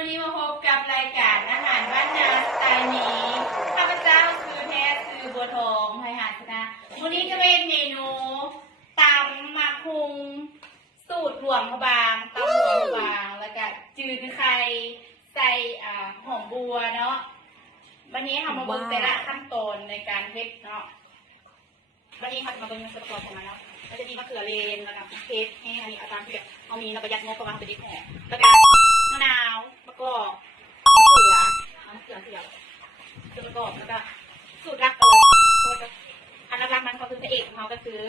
วันนี้มาพบกับรายการอาหารบ้านนาสไตล์นี้ข้าพเจ้าคือแท้คือบัวทองไพหาสนะวันนี้จะเป็นเมนูตำมักคุง สูตรหลวงพะบางตำหลวงพะบาง แล้วก็จืดไข่ใส่อ่าหอมบัวเนาะวันนี้เรามาเบิ่งแต่ละขั้นตอนในการเฮ็ดเนาะวันนี้เราจะมาเบิ่งส่วนประกอของมันเนาะก็จะมีมะเขือเลนแล้วก็เพชรแห้งอันนี้อาตามที่แบบเอามีแล้วก็ยัดงบประมาณเป็นดิบแห้งแล้วก็ มะนาวมะกอกมะเขือมะเขือเสียบส่วนประกอบแล้วก็สูตรลักเอาก็จะอันลักๆมันก็คือพระเอกของเขาก็คือ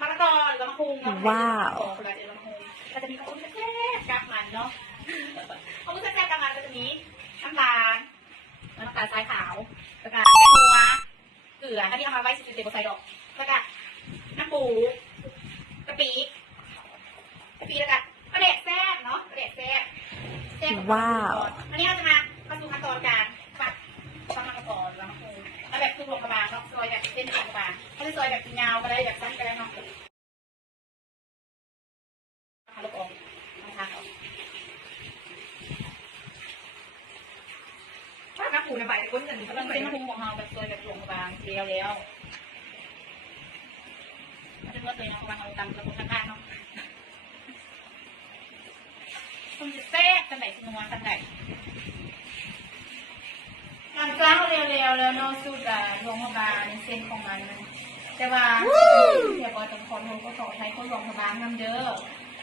มะละกอหรือว่ามะคุงเนาะว้าว ของคนละเดือนมะคุงก็จะมีข้าวปุ้นแซ่บๆกับมันเนาะข้าวปุ้นแซ่บๆกับมันก็จะมีน้ำตาลน้ำตาลทรายขาวแล้วก็แป้งนัวเกลืออันนี้เอามาไว้สิบเจ็ดใส่ดอกแล้วก็น้ำปูกะปิกะปิแล้วก็กระเด็ดแซ่บเนาะกระเด็ดแซ่บ ว้าว อันนี้เราจะมาเข้าสู่ขั้นตอนการปัดปัดมะกระปอนแล้วมะกรูดเอาแบบคือหลวงกระบางเนาะซอยแบบเส้นหลวงกระบางเขาจะซอยแบบยาวก็ได้แบบสั้นก็ได้เนาะเอาลูกออกเอาทางออกถ้าน้ำปูในใบก้นกันก็ต้องเป็นมะกรูดของเราแบบซอยแบบหลวงกระบางเรียวแล้วถ้าเป็นว่าซอยหลวงกระบางเราตำกระปุกข้างๆเนาะ ต้องจะแซ่บกันไหนสนวนกันไหนหลังจากเร็วๆแล้วเนาะสูตรอะโรงพยาบาลเส้นของมันมัน แต่ว่าเดี๋ยวบอกจะขอโทษก็ขอใช้คนโรงพยาบาลนำเด้อ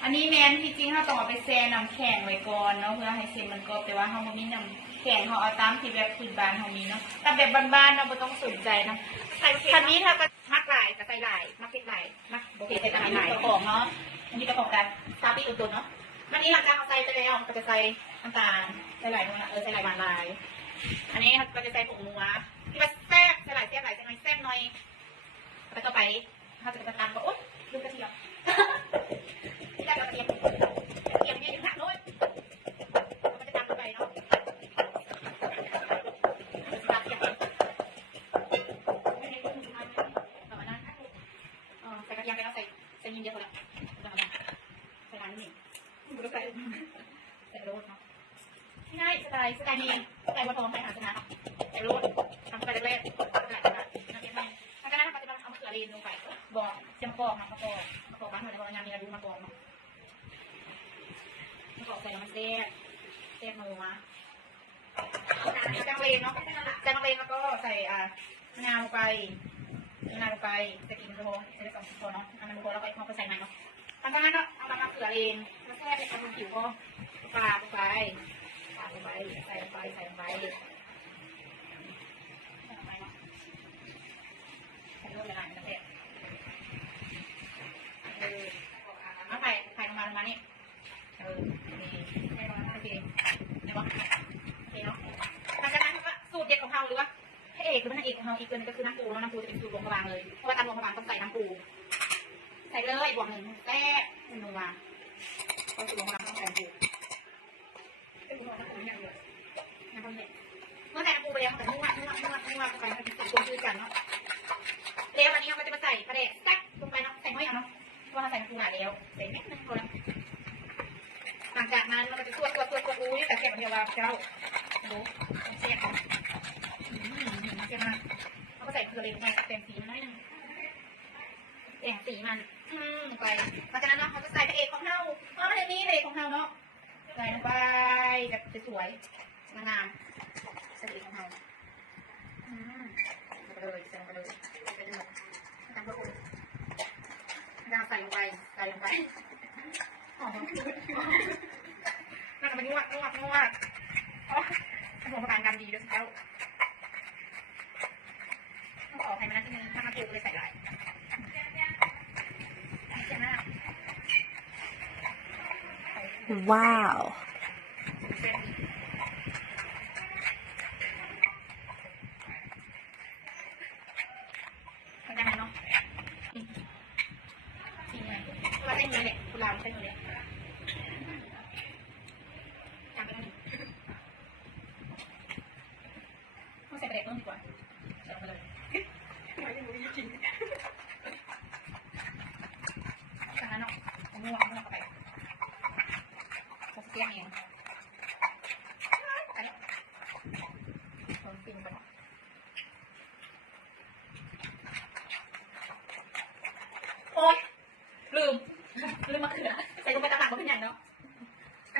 อันนี้แมนที่จริงเราต้องเอาไปแช่น้ำแข็งไว้ก่อนเนาะเพื่อให้เส้นมันกรอบแต่ว่าเราไม่มีน้ำแข็งเราเอาตามที่แบบพื้นบ้านเรามีเนาะแต่แบบบ้านๆเราไม่ต้องสนใจนะคันนี้ถ้าก็มักหลายก็ใส่หลายมักเผ็ดหลายมักโอเคใส่หลายหลายของเนาะอันนี้กระของกันซาบิอุ่นๆเนาะ อันนี้หลังจากเอาใส่ไปแล้วก็จะใส่น้ำตาลใส่หลายตรงนั้นเออใส่หลายบานหลาย อันนี้เราจะใส่ผงนัวที่ว่าแซ่บใส่หลายแซ่บหลายจะหน่อยแซ่บหน่อย ง่ายสไตล์สไตล์นี้สไตล์วัดทองไปหาชนะครับแต่รู้ทำไปแรกๆสไตล์นะนักเรียนไม่ถ้าจะได้ปฏิบัติเอามะเขือเรนลงไปบอกเจียมกอกมะกอกมะกอกบ้านเหมือนในงานมีอะไรดูมะกอกเนาะมะกอกใส่มันแซ่บแซ่บนัวจังเลนเนาะจังเลนแล้วก็ใส่อ่ามะนาลงไปมะนาลงไปใส่กินกระโปงใส่ได้สองช้อนเนาะเอามันลงไปแล้วก็เอาไปใส่มันเนาะหลังนั้นเนาะเอามะเขือเรนแล้วแซ่ไปทำผิวก็ปลาลงไป ลงไปใส่ลงไปใส่ลงไปใส่ลงไปเนาะใส่ลงไปหน่อยนะเจ๊เออเอาไข่ไข่ลงมาลงมานี่เออนี่ให้ลงมาโอเคได้ปะโอเคเนาะหลังจากนั้นก็สูตรเด็ดของเราหรือว่าพระเอกหรือพระเอกของเราอีกตัวนึงก็คือน้ำปูแล้วน้ำปูจะเป็นสูตรรวมกระบางเลยเพราะว่าตามรวมกระบางต้องใส่น้ำปูใส่เลยบวกหนึ่งแซ่บหนึ่งมาเพราะสูตรรวมกระบางต้องใส่น้ำปู เมื่อใส่ปูไปแล้วมันจะนวดนวดนวดนวดไปมันจะติดตัวคือกันเนาะแล้ววันนี้เราจะมาใส่ประเดกซักลงไปเนาะใส่ไม่เอาเนาะว่าใส่ปูหนาแล้วใส่แม่นึงพอแล้วหลังจากนั้นเราก็จะตัวตัวตัวตัวอุ้ยแต่เสียบเดียวว่าเจ้าโอ้เสียบอืมเสียบมากเราก็ใส่เกลือลงไปเต็มสีมันหน่อยนึงแต่งสีมันอืมไปหลังจากนั้นเนาะเราจะใส่พระเอกของเฮาอ๋อในนี้พระเอกของเฮาเนาะ ส่ลงไปแบบสวยๆงามๆใส่ของเราอืมใส่ไปเลยใส่ลงไปเลยใส่ไปหมดตามพวกคุณดาวใส่ลงไปใส่ลงไปหอมน่าจะเป็นนวดนวดนวดอ๋อสมองประการกันดีด้วยแล้วต้องขอใครมานะที่นี่ถ้ามาถูกเลยใส่ลายเจ๋งมาก ว้าวทำได้ไหมเนาะจริงไงเราเต้นเลยแหลาบใช่ไหมเนี่ยจำไปแล้วต้องใส่ประเด็กต้นดีกว่าใส่ไปเลยจากนั้นเนาะ มั่วมั่วเข้าไปจะเสี้ยงเอง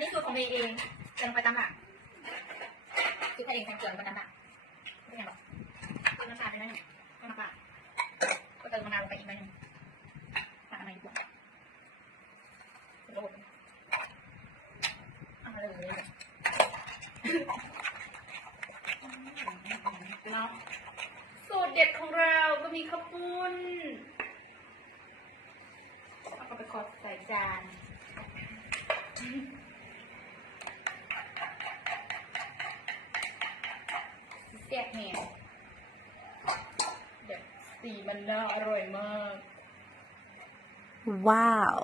นี้สูตรของเมย์เองเติมไปตามหลังคือใครเองใส่เกลือลงไปตามหลังไม่ใช่หรอกเติมน้ำตาลไปหน่อยหนึ่งไม่น้ำตาลก็เติมมะนาวลงไปอีกหน่อยหนึ่งตามมาอีกหน่อยโดนเอาเลยเนาะ สูตรเด็ดของเราก็มีข้าวปุ้นเอาไปขอดใส่จานเสียบแหงเดี๋ยวสีมันน่าอร่อยมาก Wow.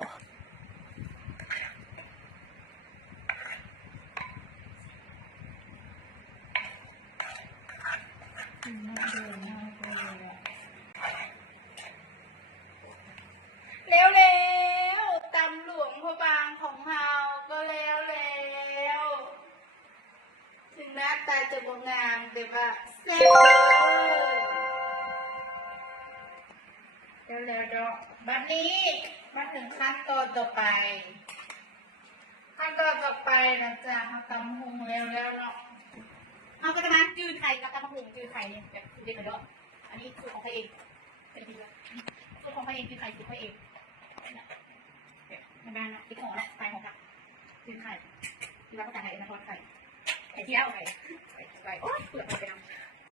น่าดูมากเลยอะเร็วเร็วๆตำหลวงพระบางของเฮาก็แล้วแล้วถึงหน้าตาจะบ่งามแต่ว่าแซ่บเลยเร็วๆเนาะบัดนี้มาถึงขั้นตอนต่อไป ขั้นตอนต่อไปนะจ๊ะเขาตำหุงแล้วแล้วเนาะเขาก็จะมาจืดไข่กับตำหุงจืดไข่เนี่ยแบบเด็ดไปด้วยอันนี้สูตรของใครเองเป็นทีละสูตรของใครเองจืดไข่สูตรใครเองเนี่ยแบบในบ้านเนาะติ๊กของเนาะไข่ของกับจืดไข่ที่เราก็แต่งไข่มาทอดไข่ ไข่ที่แล้วไข่ไข่ไข่โอ๊ยเปลือกมันไปนำ